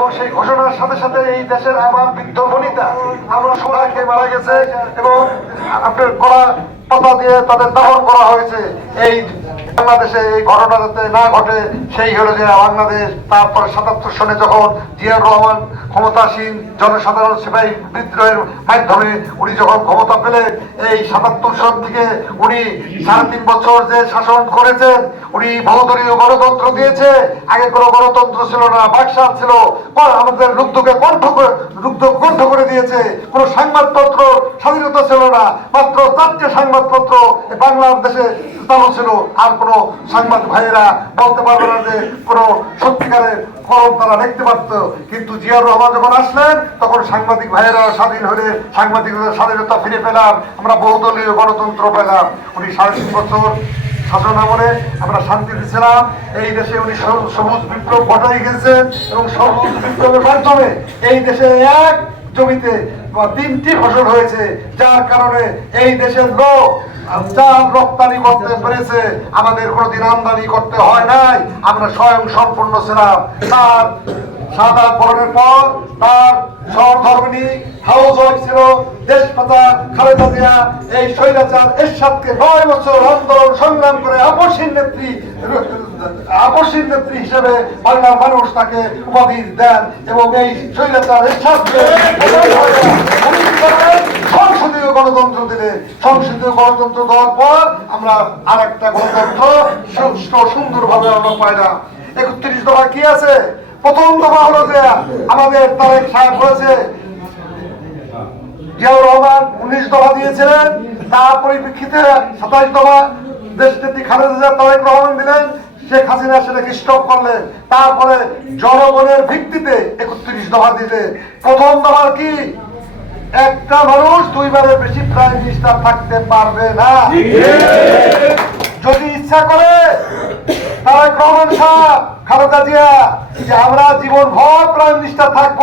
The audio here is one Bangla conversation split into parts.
এবং সেই ঘোষণার সাথে সাথে এই দেশের আমার বৃদ্ধ বনিতা, আমরা সোনা খেয়ে মারা গেছে এবং আপনার কড়া পাতা দিয়ে তাদের দাহন করা হয়েছে। এই বাংলাদেশে এই ঘটনা যাতে না ঘটে, সেই হলো যে বাংলাদেশ তারপরে সাতাত্তর সনে যখন জিয়াউর রহমান ক্ষমতাসীন জনসাধারণ সেবাই বিদ্রোহের মাধ্যমে উনি যখন ক্ষমতা পেলেন, এই সাতাত্তর সন থেকে উনি সাড়ে তিন বছর যে শাসন করেছেন, উনি বহুদলীয় গণতন্ত্র দিয়েছে। আগে কোনো গণতন্ত্র ছিল না, বাকশাল ছিল। আমাদের রুদ্ধকে কণ্ঠ রুদ্ধ কণ্ঠ করে দিয়েছে। কোনো সংবাদপত্র স্বাধীনতা ছিল না, মাত্র চারটে সংবাদপত্র বাংলাদেশে চালু ছিল। আর কোনো সাংবাদিক ভাইয়েরা বলতে পারবে না যে কোনো সত্যিকারের কলম তারা লিখতে পারতো। কিন্তু জিয়াউর রহমান যখন আসলেন, তখন সাংবাদিক ভাইয়েরা স্বাধীন হলে সাংবাদিকদের স্বাধীনতা ফিরে পেলাম। আমরা বহুদলীয় গণতন্ত্র পেলাম। উনি সাড়ে তিন বছর শাসন আমলে আমরা শান্তিতে ছিলাম এই দেশে উনি সবুজ বিপ্লব ঘটাই গেছেন এবং সবুজ বিপ্লবের মাধ্যমে এই দেশে এক জমিতে তিনটি ফসল হয়েছে। যার কারণে এই দেশের লোক চাল রপ্তানি করতে পেরেছে, আমাদের কোনোদিন আমদানি করতে হয় নাই, আমরা স্বয়ং সম্পূর্ণ ছিলাম তার সাদা পরনের পর তার সহধর্মিনী হাউস ওয়াইফ ছিল দেশপাতা খালেদা জিয়া। এই এরশাদকে নয় বছর আন্দোলন সংগ্রাম করে আপসীর নেত্রী আপসীর নেত্রী হিসেবে বাংলার মানুষ তাকে উপাধি দেন এবং এই স্বৈরাচার এরশাদকে গণতন্ত্র দিলে, সংসদীয় গণতন্ত্র দেওয়ার পর আমরা আর একটা গণতন্ত্র সুষ্ঠু সুন্দরভাবে আমরা পাইলাম একত্রিশ দফা কি আছে? প্রথম দফা হলো যে আমাদের তারেক সাহেব বলেছে জিয়াউর রহমান উনিশ দফা দিয়েছিলেন, তার পরিপ্রেক্ষিতে সাতাইশ দফা দেশ নেত্রী খালেদা তারেক রহমান দিলেন, শেখ হাসিনা সেটাকে স্টপ করলেন। তারপরে জনগণের ভিত্তিতে একত্রিশ দফা দিলে। প্রথম দফার কি? একটা মানুষ দুইবারের বেশি প্রাইম মিনিস্টার থাকতে পারবে না। যদি ইচ্ছা করে তারেক রহমান সাহেব খালেদা জিয়া, যে আমরা জীবন ভর প্রাইম মিনিস্টার থাকব,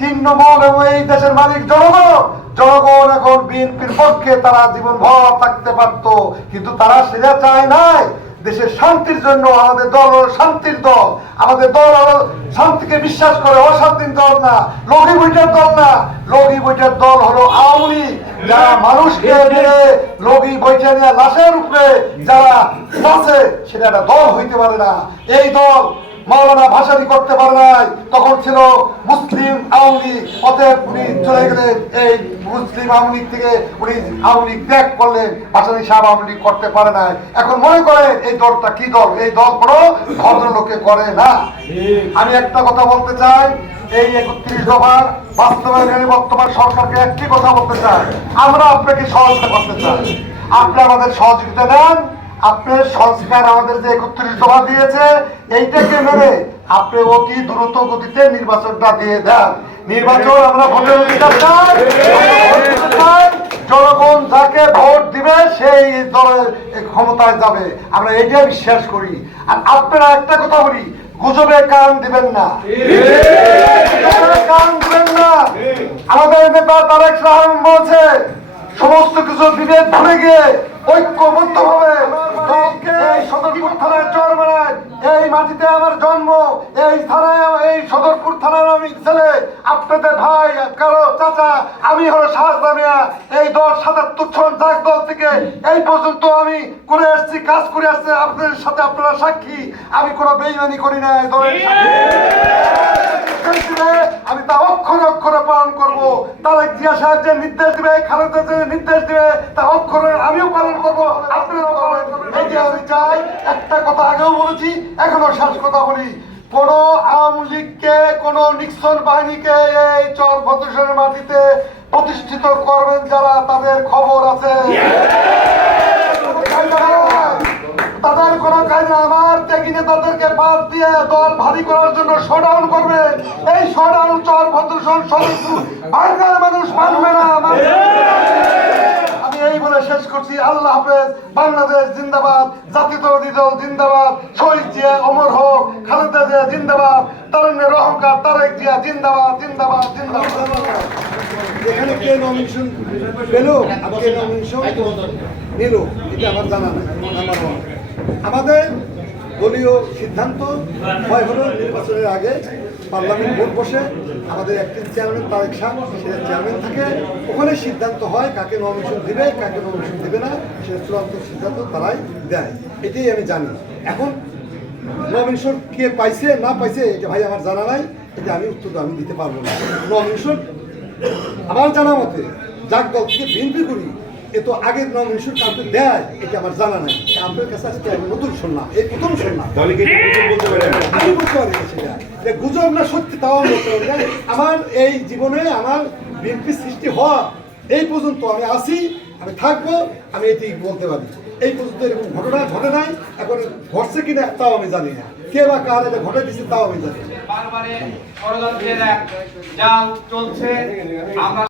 তিন নম্বর এবং এই দেশের মালিক জনগণ জনগণ এখন বিএনপির পক্ষে তারা জীবন ভর থাকতে পারতো, কিন্তু তারা সেটা চায় নাই। দেশের শান্তির জন্য আমাদের দল হলো শান্তির দল। আমাদের দল হলো শান্তিকে বিশ্বাস করে, অশান্তির দল না, লগি বইটার দল না। লগি বইটার দল হলো আওয়ামী যারা মানুষকে মেরে লগি বইটা নিয়ে লাশের উপরে যারা আছে সেটা একটা দল হইতে পারে না। এই দল মাওলানা ভাসানি করতে পারে নাই। তখন ছিল মুসলিম আওয়ামী লীগ। অতএব উনি চলে গেলেন। এই মুসলিম আওয়ামী লীগ থেকে উনি আওয়ামী লীগ ত্যাগ করলেন। ভাসানি সাহেব আওয়ামী লীগ করতে পারে নাই। এখন মনে করেন, এই দলটা কি দল? এই দল কোনো ভদ্রলোকে করে না। আমি একটা কথা বলতে চাই। এই একত্রিশ দফার বাস্তবায়নে বর্তমান সরকারকে একটি কথা বলতে চাই। আমরা আপনাকে সহযোগিতা করতে চাই। আপনি আমাদের সহযোগিতা দেন। আপনার সংস্কার আমাদের যে একত্রিশ দফা দিয়েছে, এইটাকে মেনে আপনি অতি দ্রুত গতিতে নির্বাচনটা দিয়ে দেন। নির্বাচন আমরা ভোটের অধিকার। জনগণ যাকে ভোট দিবে, সেই দলের ক্ষমতায় যাবে। আমরা এইটাই বিশ্বাস করি। আর আপনারা একটা কথা বলি, গুজবে কান দিবেন না। কান দিবেন না। আমাদের নেতা তারেক সাহান বলছে, সমস্ত কিছু বিভেদ ভুলে গিয়ে ঐক্যবদ্ধ দলকে সদরপুর চর এই মাটিতে আমার জন্ম এই থানায় এই সদরপুর থানার আমি ছেলে আপনাদের ভাই কারও চাচা আমি হলো শাহজামিয়া এই দল সাতাত্তর সন জাগ দল থেকে এই পর্যন্ত আমি করে আসছি কাজ করে আসছে আপনাদের সাথে আপনারা সাক্ষী। আমি কোনো বেইমানি করি না এই দলের আমি তা অক্ষরে অক্ষরে পালন করব। তারা জিয়া সাহেব যে নির্দেশ দিবে খালেদা যে নির্দেশ দিবে তা অক্ষরে আমিও পালন করব আপনারাও পালন করবেন। এই যে আমি চাই একটা কথা আগেও বলেছি এখনও শেষ কথা বলি। কোন আওয়ামী লীগকে, কোন নিক্সন বাহিনীকে এই চর ভদ্রেশ্বরের মাটিতে প্রতিষ্ঠিত করবেন যারা তাদের খবর আছে। তাদের কোনো কাজ আমার ত্যাগী নেতাদেরকে বাদ দিয়ে দল ভারী করার জন্য শোডাউন করবে এই শোডাউন চর ভদ্রসন সদস্য বাংলার মানুষ মানবে না মানবে না। আমি এই বলে শেষ করছি। আল্লাহ হাফেজ। বাংলাদেশ জিন্দাবাদ। জাতীয়তাবাদী দল জিন্দাবাদ। শহীদ জিয়া অমর হোক, খালেদা জিয়া জিন্দাবাদ। তারুণ্যের অহংকার তারেক জিয়া জিন্দাবাদ জিন্দাবাদ জিন্দাবাদ। এখানে কে নমিনেশন পেল? কে নমিনেশন নিল? এটা আমার জানা নেই। আমাদের দলীয় সিদ্ধান্ত হয় হলো নির্বাচনের আগে পার্লামেন্ট ভোট বসে, আমাদের একটি চেয়ারম্যান তারেক শাহ, সেটা চেয়ারম্যান থাকে। ওখানে সিদ্ধান্ত হয় কাকে নমিনেশন দিবে, কাকে নমিনেশন দেবে না, সেটা চূড়ান্ত সিদ্ধান্ত তারাই দেয়। এটাই আমি জানি। এখন নমিনেশন কে পাইছে, না পাইছে, এটা ভাই আমার জানা নাই। এটা আমি উত্তর আমি দিতে পারব না। নমিনেশন আমার জানা মতে, যাক দল থেকে বিএনপি করি এ তো আগের নমিনেশন কাউকে দেয় এটা আমার জানা নাই। আপনার কাছে আজকে আমি নতুন শুনলাম এই প্রথম শুনলাম। তাহলে কি বলতে পারেন? আমি বুঝতে পারি সেটা। যে গুজব না সত্যি তাও বলতে পারি আমার এই জীবনে আমার বিএনপি সৃষ্টি হওয়া এই পর্যন্ত আমি আসি আমি থাকব আমি এটি বলতে পারি। এই পর্যন্ত এরকম ঘটনা ঘটে নাই এখন ঘটছে কিনা তাও আমি জানি না। কে বা কার এটা ঘটে দিচ্ছে তাও আমি জানি না। বারবারে ষড়যন্ত্রের জাল চলছে। আমরা